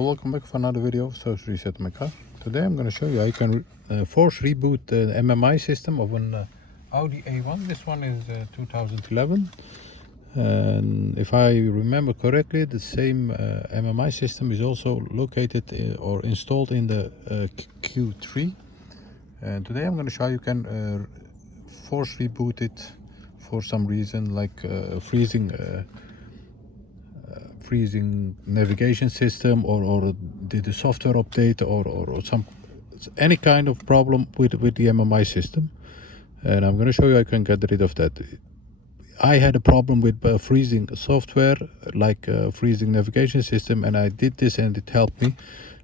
Welcome back for another video of Reset My Car. Today I'm going to show you how you can force reboot the MMI system of an Audi A1. This one is 2011, and if I remember correctly, the same MMI system is also located or installed in the Q3. And today I'm going to show you can force reboot it for some reason, like freezing navigation system, or did the software update, or any kind of problem with the MMI system. And I'm going to show you I can get rid of that. I had a problem with freezing software, like freezing navigation system, and I did this and it helped me.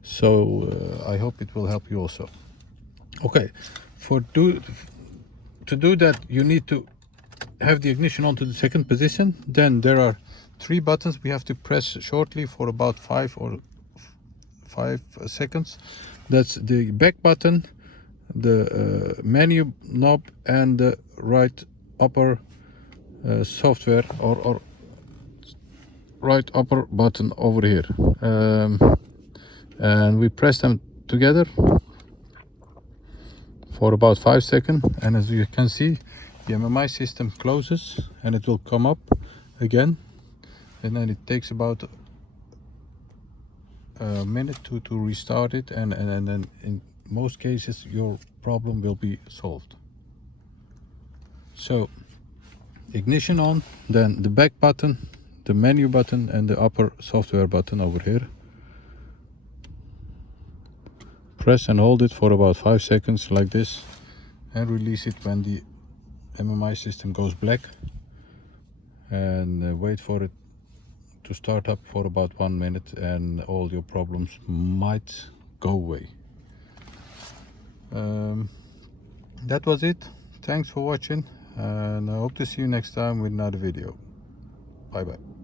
So I hope it will help you also. Okay, to do that, you need to have the ignition onto the second position. Then there are 3 buttons we have to press shortly for about 5 seconds. That's the back button, the menu knob, and the right upper software or right upper button over here. And we press them together for about 5 seconds, and as you can see, the MMI system closes and it will come up again, and then it takes about a minute to restart it, and then in most cases your problem will be solved. So ignition on, then the back button, the menu button, and the upper software button over here. Press and hold it for about 5 seconds like this, and release it when the MMI system goes black, and wait for it to start up for about 1 minute, and all your problems might go away. That was it. Thanks for watching, and I hope to see you next time with another video. Bye bye.